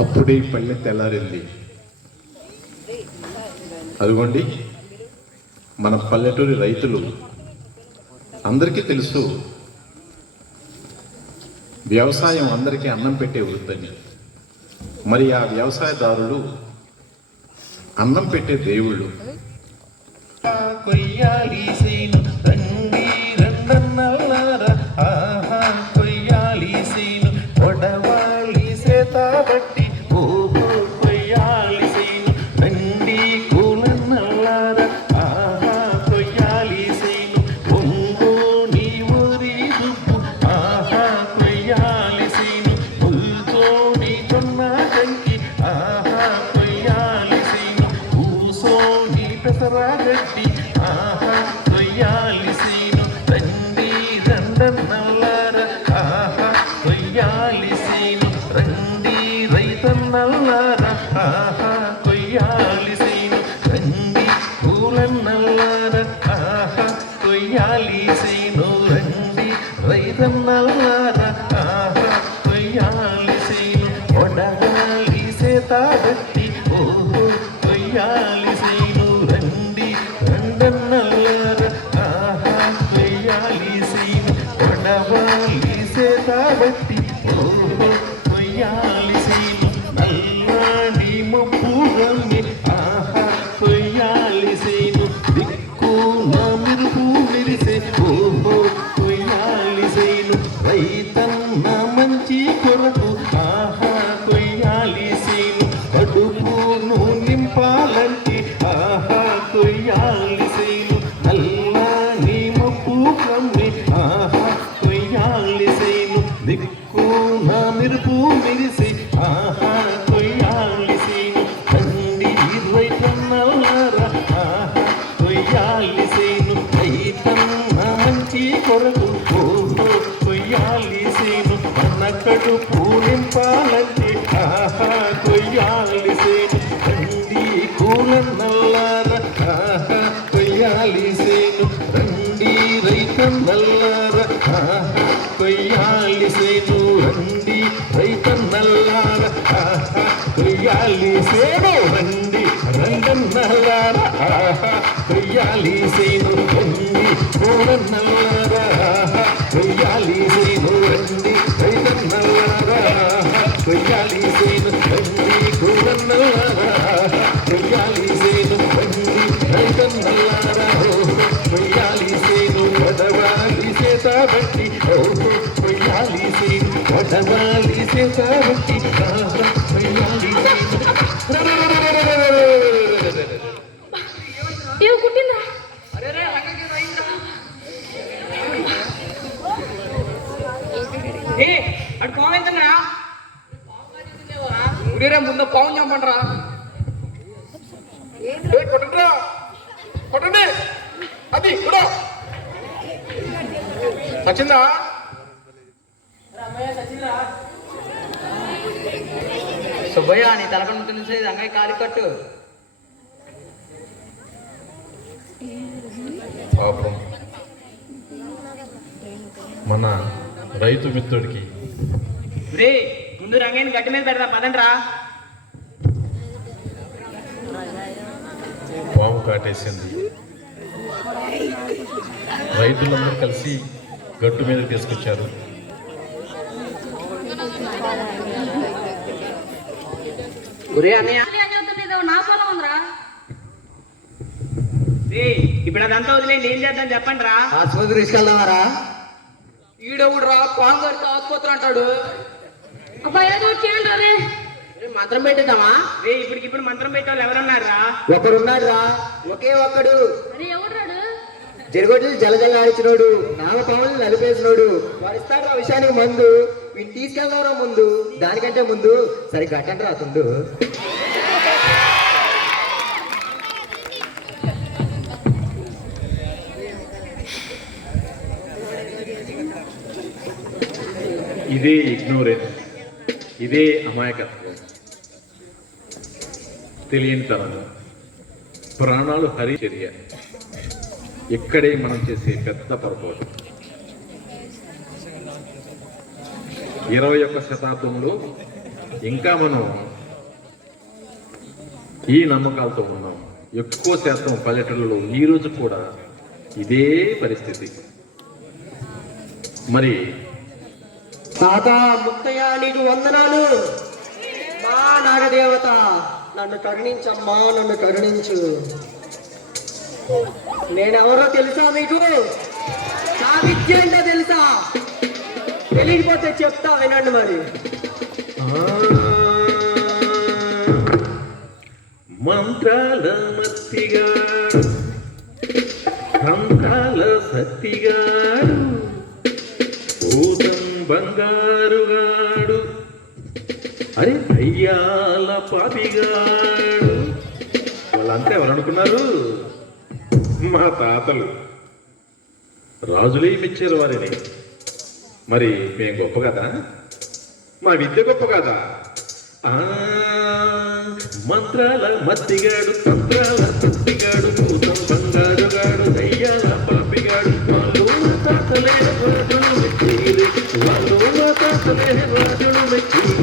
అప్పుడే పల్లె తెల్లారింది. అదిగోండి మన పల్లెటూరి రైతులు అందరికీ తెలుసు, వ్యవసాయం అందరికీ అన్నం పెట్టే వృత్తిని. మరి ఆ వ్యవసాయదారులు అన్నం పెట్టే దేవుళ్ళు. కొయ్యాలి సీను రండి రండన్నల్లారా, ఆహా కొయ్యాలి సీను పొడవాలి సేతాబట్టి, ఓహో కొయ్యాలి సీను రండి కూలన్నల్లారా, ఆహా కొయ్యాలి సీను పొంగు నీ ఊరి దుప్పు, ఆహా కొయ్యాలి సీను పుల్తో నీ కొన్న కంకి, ఆహా కొయ్యాలి సీను పూసో నీ పెసరాగడ్డి, ఆహా కొయ్యాలి సీను రండి రండన్నల్లారా, ఆహా కొయ్యాలి సీను రండి రైతన్నల్లారా, ఆహా కొయ్యాలి సీను రండి పూలన్నల్లారా, ఆహా కొయ్యాలి సీను రండి రైతన్నల్లారా, ఆహా కొయ్యాలి సీను పొడవాలి సేతాబట్టి, ఓహో కొయ్యాలి సీను రండి రండన్నల్లారా, ఆహా కొయ్యాలి సీను పొడవాలి సేతాబట్టి, ఓహో కొయ్యాలి సీను నల్లాడి మబ్బు గమ్మి, ఆహా కొయ్యాలి సీను దిక్కు నా మెరుపు మెరిసే, ఓహో కొయ్యాలి సీను రైతన్న మంచి కొరకు, ఆహా కొయ్యాలి సీను కడుపును నింపాలంటే, ఆహా కొయ్యాలి సీను నల్లాని మబ్బు గమ్మి, ఆహా కొయ్యాలి సీను దిక్కు నా మెరుపు మెరిసి, ఆహా కొయ్యాలి సీను రండి రైతన్నల్లారా, ఆహా కొయ్యాలి సీను రైతన్న మంచి కొరకు, ఓహో కొయ్యాలి సీను మన కడుపు నింపాలంటే, ఆహా కొయ్యాలి సీను రండి కూలన్నల్లారా, ఆహా కొయ్యాలి సీను రండి రైతన్నల్లారా, ఆహా కొయ్యాలి సీను రండి రైతన్నల్లారా, ఆహా కొయ్యాలి సీను రండి రండన్నల్లారా, ఆహా కొయ్యాలి సీను రండి కూలన్నల్లారా, ఆహా కొయ్యాలి సీను రండి రైతన్నల్లారా, ఆహా కొయ్యాలి సీను రండి కూలన్నల్లారా, ఆహా కొయ్యాలి సీను రండి రైతన్నల్లారా, ఓహో కొయ్యాలి సీను పొడవాలి సేతాబట్టి, ఓహో కొయ్యాలి సీను పొడవాలి సేతాబట్టి, ఆహా కొయ్యాలి సీను. అటు పాము ఎంతరా ఉడిరా ముందు పాము చంపండిరా, కొట్టండిరా కొట్టండి, అది కూడా సచిందా సుబ్బయ్య నీ తలకొండ తెలిసేది అంగై కాలి కట్టు. పాపం మన రైతు మిత్రుడికి రే ముందు రంగయ్యని గట్టి మీద పెడతా పదండ్రా. పాము కాటేసింది. రైతులందరూ కలిసి గట్టు మీద తీసుకొచ్చారు. ఇప్పుడు అదంతా వదిలేండి, ఏం చేద్దాం చెప్పండి రా. ఆసుపత్రి తీసుకెళ్దామారా? ఈడవుడు రా పాము గారికి ఆసుపత్రి అంటాడు. మంత్రం పెట్టేద్దామా? ఇప్పుడు మంత్రం పెట్టే వాళ్ళు ఎవరన్నారు రా? ఒకరున్నాడు రా, ఒకే ఒక్కడు. జరగొడ్లు జలజల్లాడిచినోడు, నాగపాములు నలిపేసినోడు. వారిస్తాడు రా విషయానికి మందు. వీళ్ళు తీసుకెళ్దారా ముందు, దానికంటే ముందు సరిగ్గా అట్టండి రా తుండు. ఇదే ఇగ్నోరెన్స్, ఇదే అమాయకత్వం, తెలియని తరం, ప్రాణాలు హరిచర్య. ఇక్కడే మనం చేసే పెద్ద పొరపాటు. 21వ శతాబ్దంలో ఇంకా మనం ఈ నమ్మకాలతో ఉన్నాం. ఎక్కువ శాతం పల్లెటూళ్ళలో ఈ రోజు కూడా ఇదే పరిస్థితి. మరి తాత ముత్తయ్య నీకు వందనాలు. మా నాగదేవత నన్ను కరుణించమ్మా, నన్ను కరుణించు. నేనెవరో తెలుసా మీకు? నా విద్య ఏంటో తెలుసా? తెలియకపోతే చెప్తా, వినండి మరి. మంత్రాల మత్తిగాడు, తంత్రాల సత్తిగాడు, భూతం బంగారుగాడు, అరే అయ్యాల పాపిగాడు. వాళ్ళంతా ఎవరు అనుకున్నారు? మా తాతలు. రాజులే మెచ్చారు వారిని. మరి మేము గొప్ప కదా? మా విద్య గొప్ప కదా? మంత్రాల మత్తిగాడు, తంత్రాల సత్తిగాడు, భూతం బంగారుగాడు, దయ్యాల పాపిగాడు, వాళ్ళు మా తాతలే రాజులు మెచ్చిరి, వాళ్ళు మా తాతలే రాజులు మెచ్చిరి.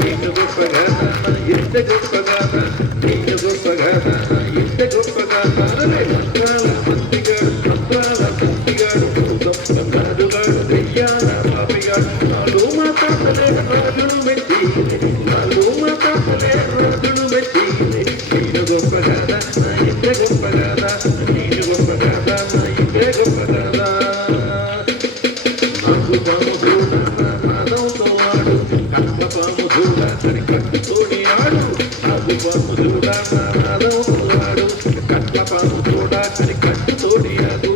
నేను గొప్పగా ఇంత గొప్పగా, నేను గొప్పగా ఇంత గొప్పగా. మంత్రాల మత్తిగాడు, తంత్రాల సత్తిగాడు, భూతం బంగారుగాడు, దయ్యాల పాపిగాడు, వాళ్ళు మా తాతలే రాజులు మెచ్చిరి, వాళ్ళు మా తాతలే రాజులు మెచ్చిరి. నేను గొప్పగా నా ఇంత గొప్పగా, నేను గొప్పగా నా ఇంతే గొప్పగా. నాకు పాము చూడ నాదంతో ఆడు, కట్ల పాము చూడ అని కట్టుతోడి ఆడు. నాకు పాము చూడ నాదంతో ఆడు, కట్ల పాము చూడ అని కట్టుతోడి ఆడు.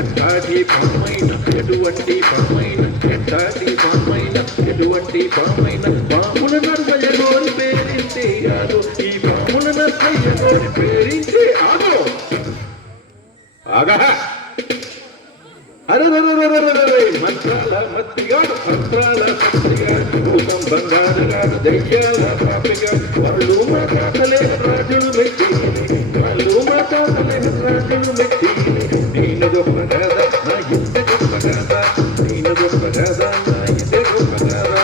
ఎట్టాటి పామైన ఎటువంటి పామైన, ఎట్టాటి పామైన ఎటువంటి పామైన, పాముల నర్మయ్య గోరి పేరించే ఆడు, ఈ పాముల నర్మయ్య గోరి పేరించే ఆడు. ఆగా మంత్రాల మత్తిగాడు, తంత్రాల సత్తిగాడు, భూతం బంగారుగాడు, దయ్యాల పాపిగాడు, వాళ్ళు మా తాతలే రాజులు మెచ్చిరి, వాళ్ళు మా తాతలే రాజులు మెచ్చిరి. నేను గొప్ప కదా నా ఇంత గొప్ప కదా, నేను గొప్ప కదా నా ఇంత గొప్ప కదా.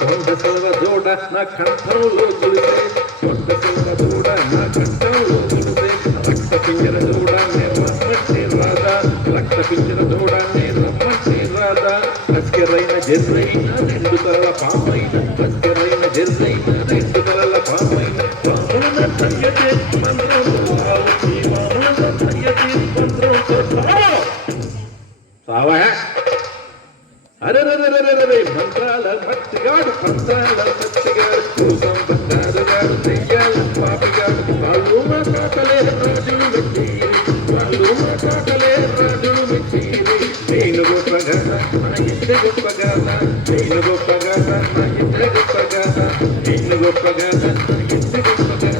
కొండ సెలవ జోడ నా కంఠంలో కొలిసే, కొండ సెలవ జోడ నా కంఠంలో కొలిసే, రక్త పింజర జోడ రమ్మంటే రాదా, రక్త పింజర జోడ రమ్మంటే రాదా. అస్కరైన జర్రైన రెండు తరల పామైన, అస్కరైన జర్రైన రెండు తరల పామైన, పాముల సయ్యతే మంత్రంతో రావు, ఈ పాముల సయ్యతే మంత్రంతో రావు. సావా అరే మంత్రాల మత్తిగాడు, తంత్రాల సత్తిగాడు, భూతం బంగారుగాడు, దయ్యాల పాపిగాడు, వాళ్ళు మా తాతలే రాజులు మెచ్చిరి, వాళ్ళు మా తాతలే రాజులు మెచ్చిరి. నేను గొప్పగా నా ఇంత గొప్పగా, నేను గొప్పగా నా ఇంత గొప్పగా, నేను గొప్పగా నా ఇంత గొప్పగా,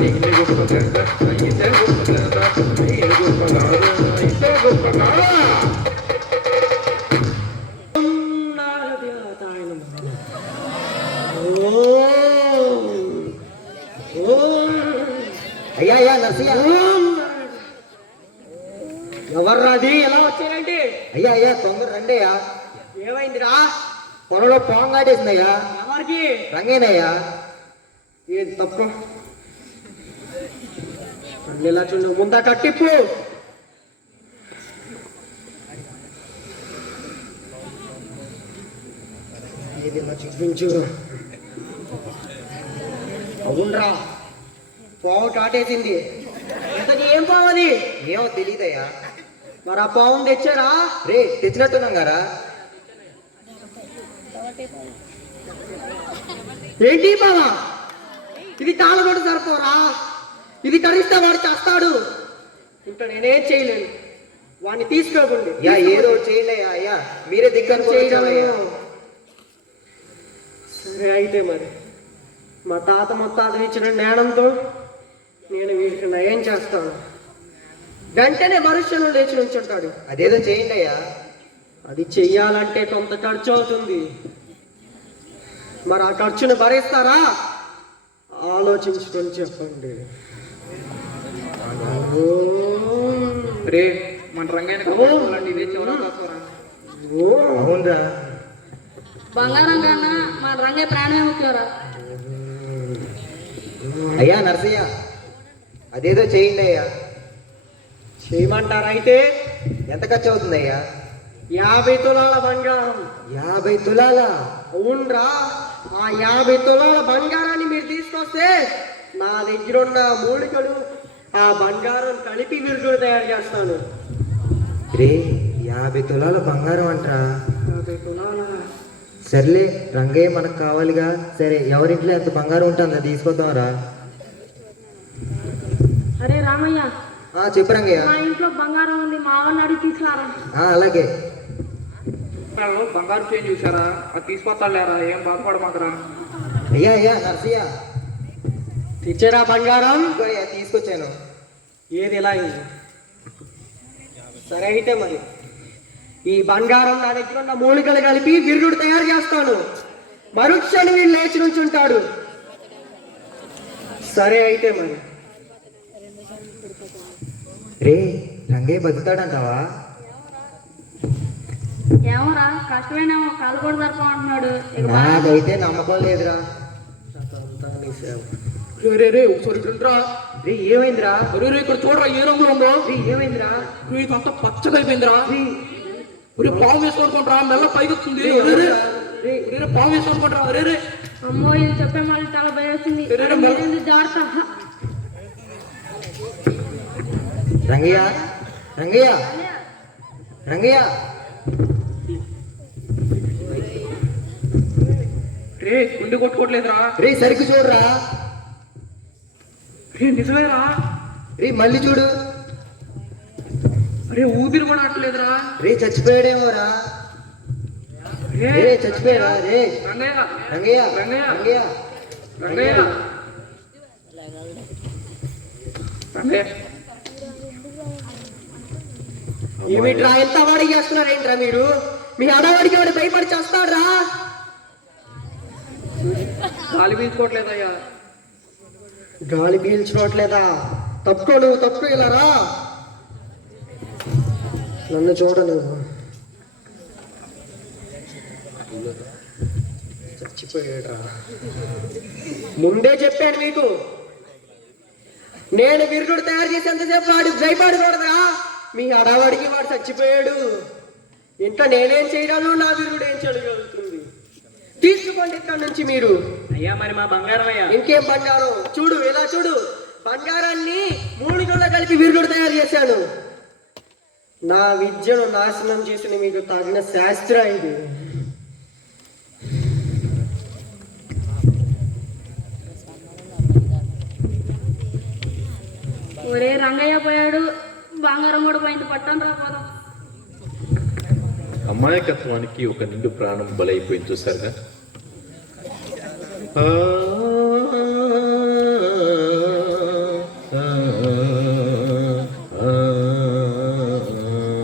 నేను గొప్పగా నా ఇంత గొప్పగా, నేను గొప్పగా నా ఇంత గొప్పగా. అయ్యా అయ్యా నరసయ్య, ఎవర్రాది? ఎలా వచ్చారంటే? అయ్యా అయ్యా తొందర రండి అయ్యా. ఏమైందిరా? పొలంలో పొలం కాటేసిందయ్యా. ఎవరికి? రంగేనయ్యా. ఏం తప్పు? ఇలా చూడు, ముందా కట్టిప్పు. ఏది ఇలా చూపించు. అవునరా, పావు కాటేసింది. ఇంతకీ ఏం పావు అది? ఏమో తెలీదయ్యా. మరి ఆ పావును తెచ్చారా? రే తెచ్చినట్టున్నాం గారా. ఏంటి బావా, ఇది కాలగొడు సరిపోరా? ఇది కరిస్తే వాడు చేస్తాడు. ఇంకా నేనేం చేయలేను, వాడిని తీసుకోకండి. ఏదో చేయండి అయ్యా, మీరే దిగ్గను చేయగలరు. సరే అయితే మరి మా తాత ముత్తాతలు ఇచ్చిన జ్ఞానంతో నేను వీడికి నయం చేస్తాను. వెంటనే మనుష్యులు లేచి నుంచుంటాడు. అదేదో చేయండి అయ్యా. అది చెయ్యాలంటే కొంత ఖర్చు అవుతుంది. మరి ఆ ఖర్చును భరిస్తారా? ఆలోచించుకొని చెప్పండి. రే మన రంగైన ఇదే చివరా. ఓ అవునరా. బంగారం కన్నా మన రంగే ప్రాణమే ముఖ్యంరా. అయ్యా నరసయ్య, అదేదో చేయండి అయ్యా. చేయమంటారా అయితే? ఎంత ఖర్చు అవుతుంది అయ్యా? 50 తులాల బంగారం. 50 తులాల? అవునరా, ఆ 50 తులాల బంగారాన్ని మీరు తీసుకొస్తే నా దగ్గర ఉన్న మూలికలు ఆ బంగారం కలిపి విరుగుడు తయారు చేస్తాను. రే 50 తులాల బంగారం అంటరా? 50 తులాల. సర్లే రంగయ్య మనకు కావాలిగా. సరే ఎవరింట్లో ఎంత బంగారం ఉంటుందో తీసుకొద్దాంరా. అరే రామయ్య, చెప్పు రంగయ్య. మా ఇంట్లో బంగారం ఉంది, మా అవన్నీ అడిగి తీసుకురారా. అలాగే. బంగారు చేంజ్ చూసారా? అది తీసుకొస్తాలేరా, ఏం బాధపడమాకరా. అయ్యా అయ్యా నరసయ్య, తెచ్చారా బంగారం? అయ్యా తీసుకొచ్చాను. ఏది ఇలా అయింది? సరే అయితే మరి ఈ బంగారం నా దగ్గర ఉన్న మూలికలు కలిపి విరుగుడు తయారు చేస్తాను. మరుక్షణం వీళ్ళు లేచి నుంచుంటాడు. సరే అయితే మరి రే రంగయ్య బతుకుతాడంటావా? ఏమోరా, కష్టమేనేమో, కాలు కూడా సరిపోమంటున్నాడు. నాకైతే నమ్మకం లేదురా. రే ఏమైందిరా? ఇక్కడ చూడరా ఏ రంగులో ఉందో. రే ఏమైందిరా? ఇదంతా పచ్చగా అయిపోయిందిరా. పాము వేసుకోనుకుంటారా, మెల్ల పైకి వస్తుంది. పాము వేసుకోనుకుంటారా. రే అమ్మో, ఇది చెప్పే మళ్ళీ చాలా భయం వచ్చింది. జాగ్రత్త. రంగయ్య రంగయ్య రంగయ్య, రే గుండె కొట్టుకోవట్లేదురా. రే సరిగ్గా చూడరా. రే నిజమేరా. రే మళ్ళీ చూడు. రే ఊపిరి కూడా అట్టలేదురా. రే చచ్చిపోయాడేమోరా. రే చచ్చిపోయాడా? రే రంగయ్య రంగయ్య రంగయ్య రంగయ్య రంగయ్య రంగయ్య. ఏమిట్రా ఎంత వాడి చేస్తున్నారేంట్రా మీరు? మీ ఆడవాడికి వాడు భయపడి చేస్తాడ్రా. గాలి పీల్చుకోవట్లేదయ్యా. గాలి పీల్చుకోవట్లేదా? తప్పుకో, నువ్వు తప్పుకో, ఇలా రా. నన్ను చూడ నువ్వు. చచ్చిపోయాడా? ముందే చెప్పాను మీకు, నేను విరుగుడు తయారు చేసేంతసేపు వాడు భయపడకూడదా? మీ ఆడవాడికి వాడు చచ్చిపోయాడు. ఇంట్లో నేనేం చేయగలను, నా విరుగుడు ఏం చేయగలుగుతుంది? తీసుకోండి ఇక్కడ నుంచి మీరు. అయ్యా మరి మా బంగారం అయ్యా. ఇంకేం బంగారం? చూడు, ఇలా చూడు. బంగారాన్ని మూలికల్లో కలిపి విరుగుడు తయారు చేశాను. నా విద్యను నాశనం చేసిన మీకు తగిన శాస్త్ర ఇది. ఒరే రంగయ్య పోయాడు, బంగారం కూడా పోయింది. పట్టం రా పోదాం. అమాయకత్వానికి ఒక నిండు ప్రాణం బలైపోయింది చూసారుగా.